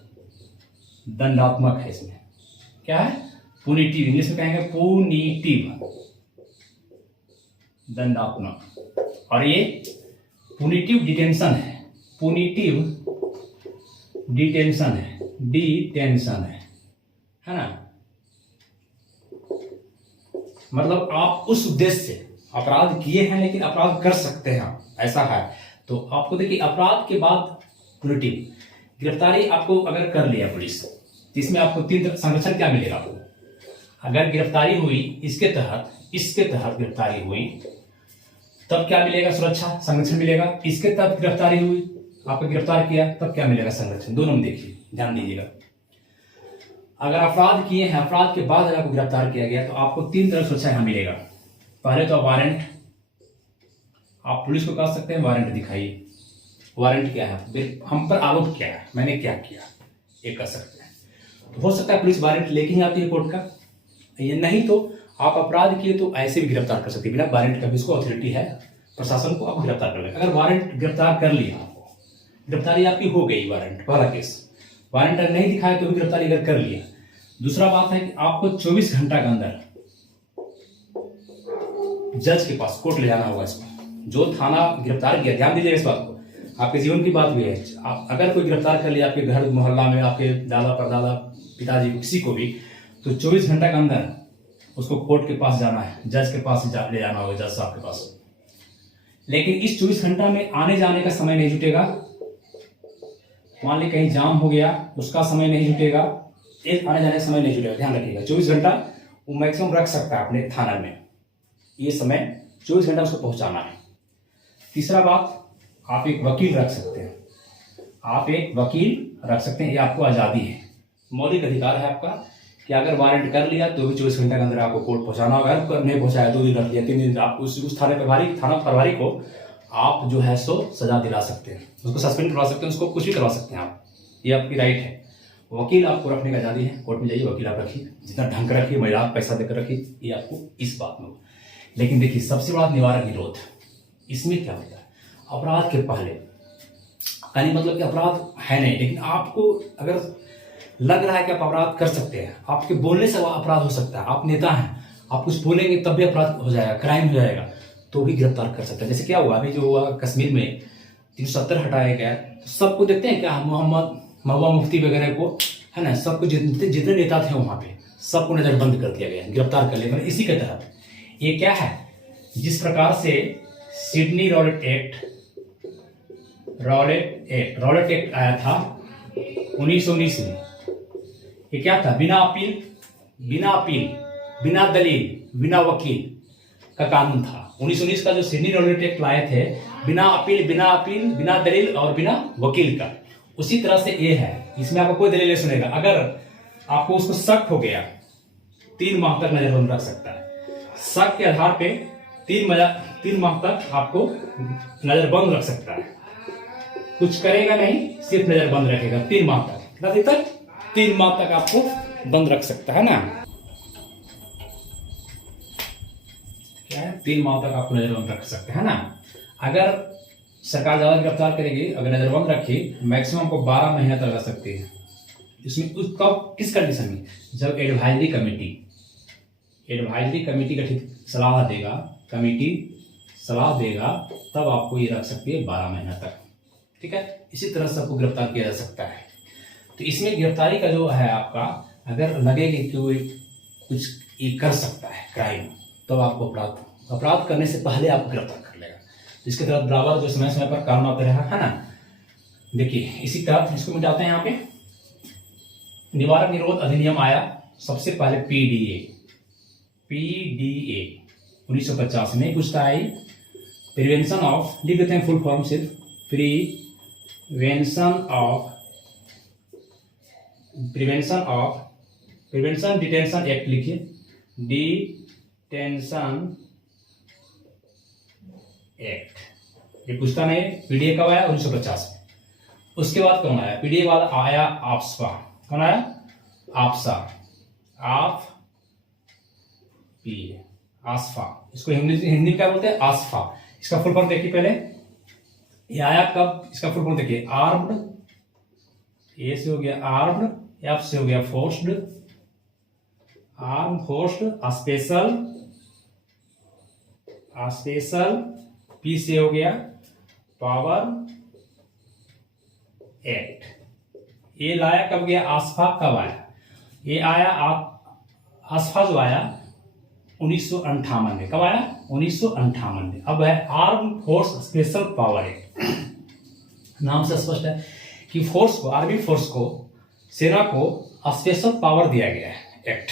दंडात्मक है। इसमें क्या है? पुनिटिव, इंग्लिश में कहेंगे पुनिटिव, दंडात्मक। और ये पुनिटिव डिटेंशन है, पुनिटिव डिटेंशन है ना। मतलब आप उस उद्देश्य से अपराध किए हैं लेकिन अपराध कर सकते हैं, ऐसा है। तो आपको देखिए, अपराध के बाद पुनिटिव गिरफ्तारी आपको अगर कर लिया पुलिस, तो इसमें आपको 3 संरक्षण क्या मिलेगा आपको? अगर गिरफ्तारी हुई इसके तहत गिरफ्तारी हुई तब क्या मिलेगा? सुरक्षा, संरक्षण मिलेगा। इसके तहत गिरफ्तारी हुई, आपको गिरफ्तार किया, तब क्या मिलेगा? संरक्षण। दोनों में देखिए, ध्यान दीजिएगा। अगर अपराध किए हैं, अपराध के बाद अगर आपको गिरफ्तार किया गया, तो आपको 3 तरह सुरक्षा यहां मिलेगा। पहले तो वारंट, आप पुलिस को कह सकते हैं वारंट दिखाइए, वारंट क्या है, हम पर आरोप क्या है, मैंने क्या किया, ये कर सकते हैं। तो हो सकता है पुलिस वारंट लेके ही आती है कोर्ट का, ये नहीं तो आप अपराध किए तो ऐसे भी गिरफ्तार कर सकते हैं, बिना वारंट का भी उसको अथॉरिटी है प्रशासन को, आप गिरफ्तार कर लेंगे। अगर वारंट गिरफ्तार कर लिया, आपको गिरफ्तारी आपकी हो गई, वारंट वाला केस, वारंट अगर नहीं दिखाया तो भी गिरफ्तारी अगर कर लिया। दूसरा बात है कि आपको 24 घंटा के अंदर जज के पास कोर्ट ले जाना होगा इसको। जो थाना गिरफ्तार किया, ध्यान दीजिए इस बात को, आपके जीवन की बात भी है। आप अगर कोई गिरफ्तार कर लिया आपके घर मोहल्ला में, आपके दादा परदादा पिताजी किसी को भी, तो 24 घंटा के अंदर उसको कोर्ट के पास जाना है, जज के पास ले जाना होगा, जज साहब के पास। लेकिन इस 24 घंटा में आने जाने का समय नहीं जुटेगा। मान ली कहीं जाम हो गया, उसका समय नहीं जुटेगा, एक आने जाने का समय नहीं जुटेगा। ध्यान रखिएगा 24 घंटा वो मैक्सिमम रख सकता है अपने थाना में, ये समय 24 घंटा उसको पहुंचाना है। तीसरा बात, आप एक वकील रख सकते हैं, आप एक वकील रख सकते हैं, ये आपको आज़ादी है, मौलिक अधिकार है आपका कि अगर वारंट कर लिया तो भी 24 घंटे के अंदर आपको कोर्ट पहुंचाना होगा। अगर नहीं पहुंचाया 2 दिन रख लिया, 3 दिन, आप उस थाना प्रभारी को आप जो है सो सजा दिला सकते हैं, उसको सस्पेंड करवा सकते हैं, उसको कुछ भी करवा सकते हैं आप, ये आपकी राइट है। वकील आपको रखने का आज़ादी है, कोर्ट में जाइए वकील आप रखिए, जितना ढंग कर रखिए, महिला पैसा देकर रखिए, ये आपको इस बात में। लेकिन देखिए सबसे बड़ा निवारक निरोध, इसमें क्या होता है, अपराध के पहले यानी मतलब कि अपराध है नहीं, लेकिन आपको अगर लग रहा है कि आप अपराध कर सकते हैं, आपके बोलने से अपराध हो सकता है, आप नेता हैं, आप कुछ बोलेंगे तब भी अपराध हो जाएगा, क्राइम हो जाएगा, तो भी गिरफ्तार कर सकते हैं। जैसे क्या हुआ अभी जो हुआ कश्मीर में 370 हटाया गया, तो सबको देखते हैं क्या, मोहम्मद महबूबा मुफ्ती वगैरह को, है ना, सबको जितने नेता थे वहां पे सबको नजरबंद कर दिया गया, गिरफ्तार कर लिया। मतलब इसी के तहत ये क्या है, जिस प्रकार से सिडनी रॉलेट एक्ट आया था 1919 में, ये क्या था, बिना अपील, बिना दलील, बिना वकील का कानून था। 1919 का जो सिडनी रॉलेट एक्ट लाए थे, बिना अपील, बिना दलील और बिना वकील का, उसी तरह से ये है, इसमें आपको कोई दलील नहीं सुनेगा। अगर आपको उसको शक हो गया 3 माह तक नजरबंद रख सकता है, शक के आधार पे 3 माह तक आपको नजरबंद रख सकता है, कुछ करेगा नहीं, सिर्फ नजरबंद रखेगा 3 माह तक, कितना देर तक, 3 माह तक आपको बंद रख सकता है ना, क्या है, 3 माह तक आपको नजरबंद रख सकते हैं ना। अगर सरकार ज्यादा गिरफ्तार करेगी, अगर नजरबंद रखी, मैक्सिमम को 12 महीने तक लग सकती है। इसमें कब, किस कंडीशन में, जब एडवाइजरी कमेटी गठित सलाह देगा, कमेटी सलाह देगा, तब आपको ये रख सकती है 12 महीने तक, ठीक है। इसी तरह से आपको गिरफ्तार किया जा सकता है। तो इसमें गिरफ्तारी का जो है आपका, अगर लगेगा कि वो कुछ ये कर सकता है क्राइम, तो आपको अपराध करने से पहले आपको गिरफ्तार कर लेगा। तो इसके तहत बराबर जो समय समय पर कानून आते रहा, है ना। देखिए इसी तहत इसको मिटाते हैं, यहाँ पे निवारक निरोध अधिनियम आया सबसे पहले, पीडीए 1950 में पूछता है, प्रिवेंशन ऑफ, लिख देते हैं फुल फॉर्म सिर्फ, प्रिवेंशन डिटेंशन एक्ट लिखिए, डिटेंशन एक्ट, ये पूछता नहीं। पीडीए कब आया, 1950 में। उसके बाद कौन आया, पीडीए बाद आया आफ्सा, कौन आया, आफ्सा, आसफा, इसको हिंदी क्या बोलते हैं, आसफा। इसका फुल फॉर्म देखिए पहले, ये आया कब, इसका फुल फॉर्म देखिए, आर्म्ड, ए से हो गया आर्म्ड, एफ से हो गया forced, arm forced, special, P से हो गया पावर एक्ट। ये लाया कब गया, आसफा कब आया, ये आया आसफा जो आया 1958 में, कब आया, 1958 में। अब है arm force special power act, नाम से स्पष्ट है कि फोर्स को, आर्मी फोर्स को, सेना को स्पेशल पावर दिया गया है। एक्ट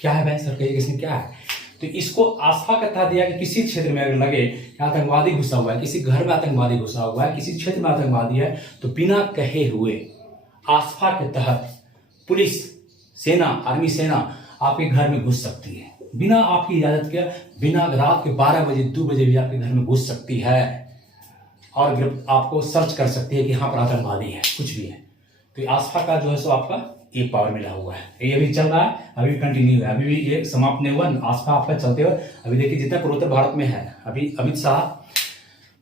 क्या है भाई सर, कहिए इसमें क्या है। तो इसको आसफा का तहत दिया कि किसी क्षेत्र में अगर लगे कि आतंकवादी घुसा हुआ है, किसी घर में आतंकवादी घुसा हुआ है, किसी क्षेत्र में आतंकवादी है, तो बिना कहे हुए आसफा के तहत पुलिस, सेना, आर्मी सेना आपके घर में घुस सकती है, बिना आपकी इजाजत के, बिना रात के 12 बजे 2 बजे भी आपके घर में घुस सकती है और आपको सर्च कर सकती है कि यहाँ पर आतंकवादी है, कुछ भी है। तो आसफा का जो है सो आपका ये पावर मिला हुआ है, ये अभी चल रहा है, अभी कंटिन्यू है, अभी भी ये समाप्त नहीं हुआ। आसफा आपका चलते हुए अभी देखिए जितना पूर्वोत्तर भारत में है, अभी अमित शाह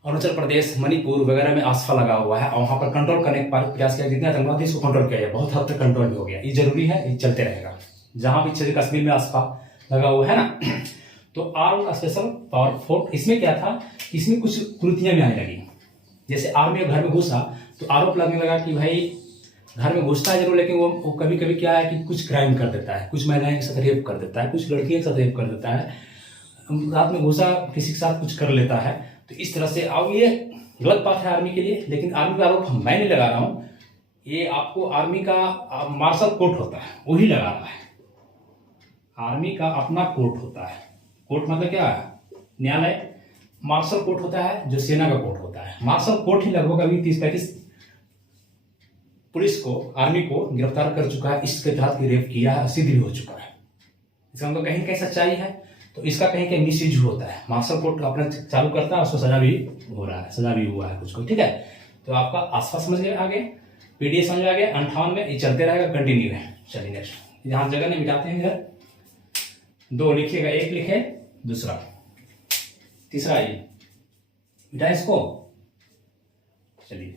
अरुणाचल प्रदेश, मणिपुर वगैरह में आसफा लगा हुआ है और वहां पर कंट्रोल करने का प्रयास किया, जितने आतंकवादी इसको कंट्रोल किया है, बहुत हद तक कंट्रोल भी हो गया। ये जरूरी है, ये चलते रहेगा, जहां भी कश्मीर में आसफा लगा हुआ है ना। तो आर्म स्पेशल पावर फोर्स, इसमें क्या था इसमें कुछ कुरीतियां भी आने लगी। जैसे आर्मी घर में घुसा तो आरोप लगने लगा कि भाई घर में घुसता है जरूर, लेकिन वो कभी कभी क्या है कि कुछ क्राइम कर देता है, कुछ महिलाएं के साथ रेप कर देता है, कुछ लड़कियों के साथ रेप कर देता है, रात में घुसा किसी के साथ कुछ कर लेता है। तो इस तरह से अब ये गलत बात है आर्मी के लिए, लेकिन आर्मी का आरोप मैं नहीं लगा रहा हूँ, ये आपको आर्मी का मार्शल कोर्ट होता है वही लगा रहा है। आर्मी का अपना कोर्ट होता है। कोर्ट मतलब क्या है? न्यायालय। मार्शल कोर्ट होता है जो सेना का कोर्ट होता है। मार्शल कोर्ट ही लगभग अभी 30-35 पुलिस को, आर्मी को गिरफ्तार कर चुका है, इसके तहत रेप किया है, सिद्ध भी हो चुका है। इसका मतलब कहीं कहीं सच्चाई है, तो इसका कहीं कहीं मिसयूज होता है। मार्शल कोर्ट अपना चालू करता है, उसको सजा भी हो रहा है, सजा भी हुआ है कुछ को। ठीक है, तो आपका आसपास समझ में आ गया, पीडीएफ समझ में आ गया। 58 में ये चलते रहेगा, कंटिन्यू है। चलिए नेक्स्ट, यहाँ जगह नहीं मिटाते हैं, इधर 2 लिखिएगा, 1 लिखे, दूसरा, तीसरा ये मिटा इसको। चलिए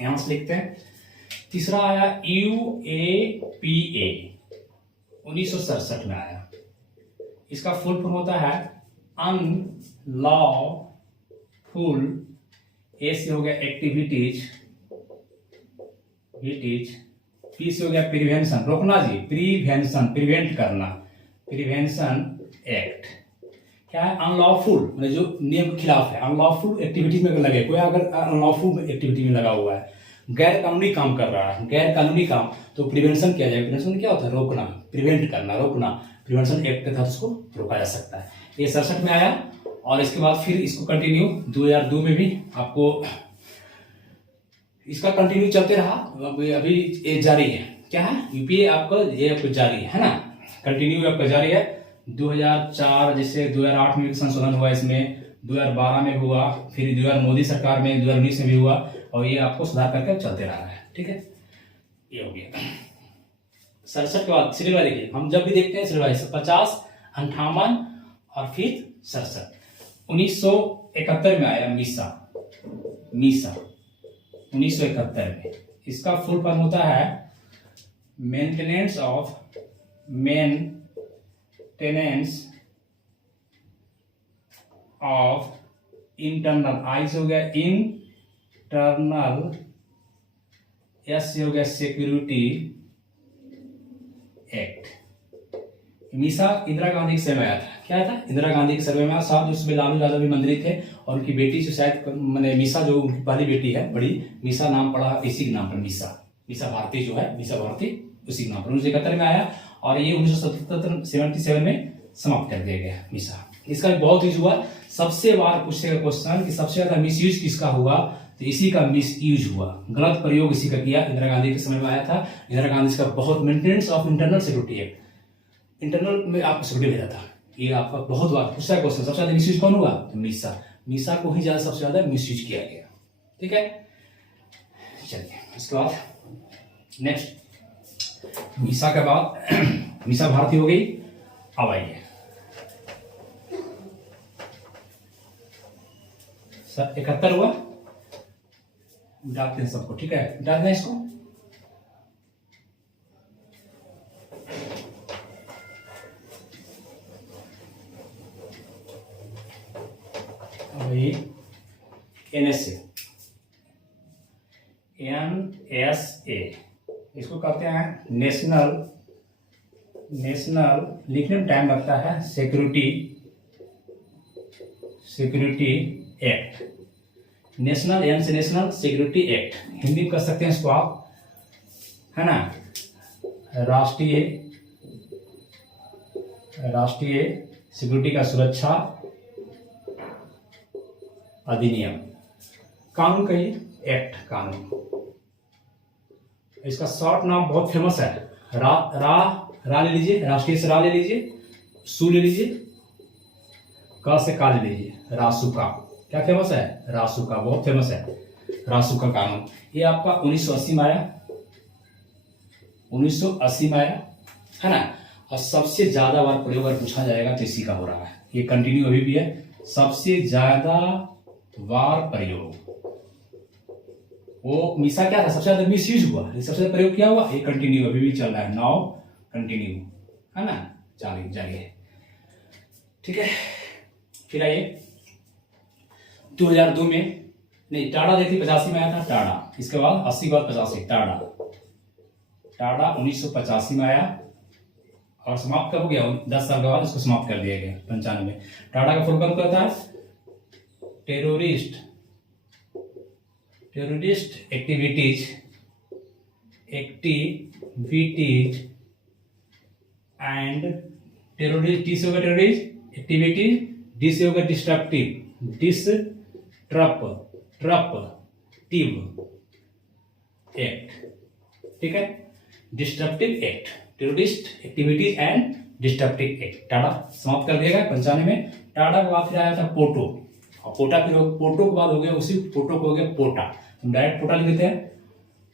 यहां से लिखते हैं। तीसरा आया UAPA 1967 में आया। इसका फुल फॉर्म होता है अनलॉफुल, ए से हो गया एक्टिविटीज, पी से हो गया प्रिवेंशन, रोकना जी, प्रिवेंशन, प्रिवेंट करना, प्रिवेंशन एक्ट। क्या है? अनलॉफुल, मतलब जो नियम के खिलाफ है। अनलॉफुल एक्टिविटी में लगे, कोई अगर अनलॉफुल एक्टिविटी में लगा हुआ है, गैर कानूनी काम कर रहा है, गैर कानूनी काम, तो प्रिवेंशन किया जाएगा। प्रिवेंशन क्या होता है? रोकना, प्रिवेंट करना, रोकना। प्रिवेंशन एक्ट के तहत उसको रोका जा सकता है। ये 67 में आया, और इसके बाद फिर इसको कंटिन्यू 2002 में भी आपको इसका कंटिन्यू चलते रहा। अभी ये जारी है। क्या है? यूपीए आपका ये आपको जारी है ना, कंटिन्यू आपका जारी है। 2004 जैसे 2008 में भी संशोधन हुआ, इसमें 2012 में भी हुआ, फिर 2000 मोदी सरकार में 2019 में भी हुआ, और ये आपको सुधार करके चलते रहा है। ठीक है, ये हो गया। 67 के बाद श्रेणीवार देखिए, हम जब भी देखते हैं श्रेणीवार 50, 58 और फिर 67। 1971 में आया मीसा 1971 में। इसका फुल फॉर्म होता है मेंटेनेंस ऑफ इंटरनल, आई से हो गया इंटरनल, एस से हो गया सिक्योरिटी एक्ट। मीसा इंदिरा गांधी के समय में आया था। क्या था? इंदिरा गांधी के समय में आया, साथ उसमें लालू यादव भी मंत्री थे, और उनकी बेटी जो शायद मैंने मीसा, जो उनकी पहली बेटी है बड़ी, मीसा नाम पड़ा इसी के नाम पर, मीसा भारती जो है, मीसा भारती उसी के नाम पर 1971 में आया, और ये 1977 में समाप्त कर दिया गया मीसा। इसका भी बहुत यूज हुआ। सबसे बार पूछेगा क्वेश्चन कि सबसे ज्यादा मिसयूज किसका हुआ, तो इसी का मिसयूज हुआ, गलत प्रयोग इसी का किया। इंदिरा गांधी के समय में आया था। इंदिरा गांधी का बहुत maintenance of internal security act, internal में आपको सिक्योरिटी भेजा था। ये आपका बहुत बार पूछा क्वेश्चन, सबसे ज्यादा मिसयूज कौन हुआ? तो मीसा को ही ज्यादा सबसे ज्यादा मिसयूज किया गया। ठीक है, चलिए इसके बाद नेक्स्ट, मीसा के बाद मीसा भारती हो गई। अब आइए 71 हुआ, डालते हैं सबको। ठीक है, डाल दें इसको। NSA, इसको कहते हैं नेशनल लिखने में टाइम लगता है, सिक्योरिटी एक्ट। नेशनल, एन से नेशनल, सिक्योरिटी एक्ट, हिंदी में कर सकते हैं इसको आप, है ना, राष्ट्रीय सिक्योरिटी का सुरक्षा अधिनियम, कानून का ही एक्ट, कानून। इसका शॉर्ट नाम बहुत फेमस है, रा ले लीजिए, राष्ट्रीय से रा ले लीजिए, सू ले लीजिए, क से का ले लीजिए, रासुका। क्या फेमस है? रासुका, बहुत फेमस है रासुका कानून। ये आपका 1980 में आया, 1980 में आया, है ना। और सबसे ज्यादा बार प्रयोग अगर पूछा जाएगा तो इसी का हो रहा है, ये कंटिन्यू अभी भी है। सबसे ज्यादा बार प्रयोग वो मीसा क्या था, सबसे ज्यादा मिस यूज हुआ, सबसे ज्यादा प्रयोग किया हुआ, ये कंटिन्यू अभी भी चल रहा है, नाउ कंटिन्यू, है ना, जारी जारी है। ठीक है, फिर आइए 2002 में, नहीं टाटा देखिए 85 में आया था टाटा, इसके बाद 80 के बाद 85 टाटा, टाटा 1985 में आया और समाप्त कब हो गया, 10 साल के बाद इसको समाप्त कर दिया गया 95 में। टाटा का फुल फॉर्म क्या होता है, terrorist activities and terrorist, T से होगा टेररिस्ट एक्टिविटीज, डी से होगा डिस्ट्रक्टिव एक्ट, ठीक है, disruptive act, terrorist activities and disruptive act, Tata समाप्त कर दिया गया 95 में। टाटा के बाद फिर आया था पोटो, और पोटा फिर पोटो के बाद हो गया, उसी पोटो को हो गया पोटा, हम डायरेक्ट पोटा लिख देते हैं।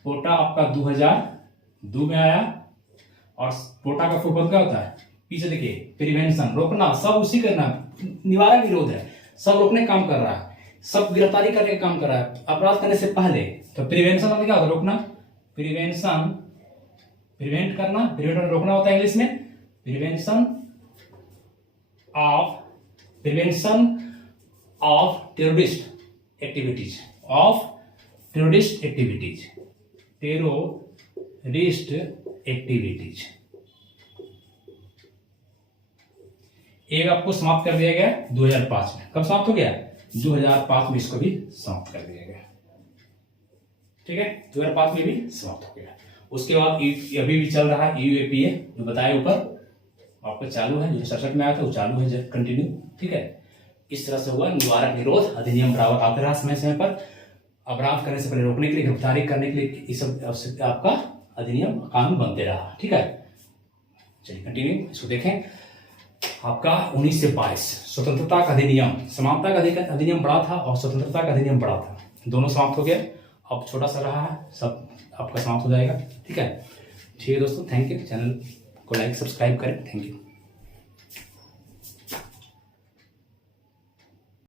पोटा आपका 2002 में आया, और पोटा का फुल फॉर्म क्या होता है, पीछे देखिए, प्रिवेंशन रोकना, सब उसी करना, निवारक विरोध है, सब रोकने का काम कर रहा है, सब गिरफ्तारी करने का काम कर रहा है अपराध करने से पहले। तो प्रिवेंशन मतलब क्या होता है, रोकना, प्रिवेंशन, प्रिवेंट करना, प्रिवेंट रोकना होता है इंग्लिश में, प्रिवेंशन ऑफ टेररिस्ट एक्टिविटीज, एक आपको समाप्त कर दिया गया 2005 में। कब समाप्त हो गया, 2005 में इसको भी समाप्त कर दिया गया, ठीक है, 2005 में भी समाप्त हो गया। उसके बाद अभी भी चल रहा है यूएपीए, जो बताया ऊपर आपका चालू है, जो 67 में आया था वो चालू है कंटिन्यू, ठीक है। इस तरह से हुआ निवारक निरोध अधिनियम बराबर आता रहा समय समय पर, अपराध करने से पहले रोकने के लिए, गिरफ्तारी करने के लिए, ये सब आपका अधिनियम कानून बनते रहा, ठीक है। चलिए कंटिन्यू इसको देखें। आपका 19 से 22 स्वतंत्रता का अधिनियम, समानता का अधिनियम बड़ा था और स्वतंत्रता का अधिनियम बड़ा था, दोनों समाप्त हो गए, अब छोटा सा रहा है, सब आपका समाप्त हो जाएगा, ठीक है। ठीक है दोस्तों, थैंक यू, चैनल को लाइक सब्सक्राइब करें, थैंक यू।